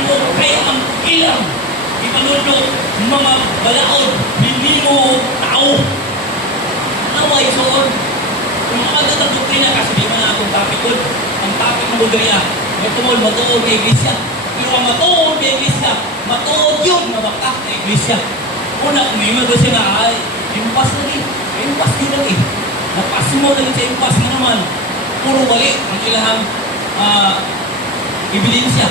Ano kaya ang ilang ipanudok mga balaod, hindi mo tao. Naway soon. Kung makagadag doktrina, kasi di man akong topic ko, ang topic mo gaya, may tumol, matuod na iglesia. Pero ang matuod na iglesia, matuod yun na bakak na iglesia. Una, may mga siya na, ay, impas na rin. Impas din lang eh. Napas mo lang sa impas na naman. Puro balik ang ilahang ebidensya.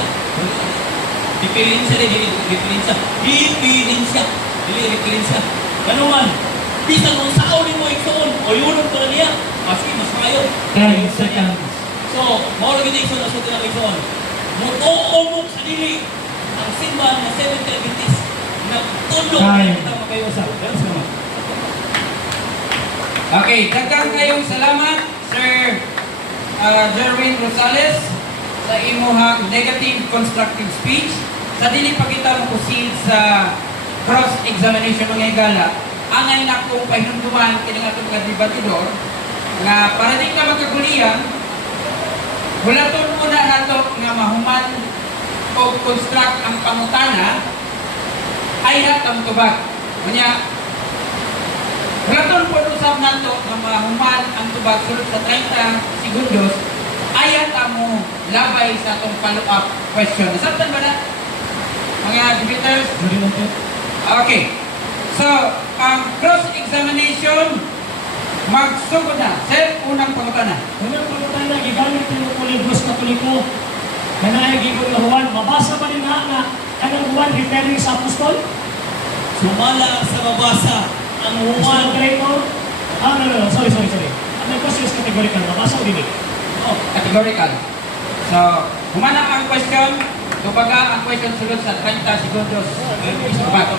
Diferensya rin, diferensya. Diferensya. Diferensya. Ganun man. Bisan kung saan mo iksoon, o yun ang pala niya, kasi mas kayo. 10 seconds. So, mga organization na suti na iksoon. Mutuong sa dili ang simbahan na Seventh-day Adventist na tulong na kita makayosa. Ganun naman. Okay, daghang kayong salamat, Sir Jerwin Rosales, sa imuhang negative constructive speech. Sa dili pa kita makusid sa cross-examination mga higala, angay na kong pahinunduman kini nga mga debatidor nga para di ka magkagulian, hulaton muna nato nga mahuman o construct ang pangutana ay atang tubag. Kanya, hulaton po usap nato nga mahuman ang tubag sulod sa 30 segundos ay mo labay sa atong follow-up question. Nasabtan ba na? Mga debaters? Okay. So, ang cross-examination, magsugod na. Sir, unang pangutana. Unang pagkatala, gigamit yung Polibus Katoliko. Nanayagigong na Juan. Mabasa pa din na kanang Juan referring sa apostol? Sumala sa mabasa ang Juan human. Greco? No. Sorry. Ano question is categorical? Mabasa o dinig? Categorical. So, humana ang question. Kumbaga, ang question sulod sa 30 segundos. Tubag.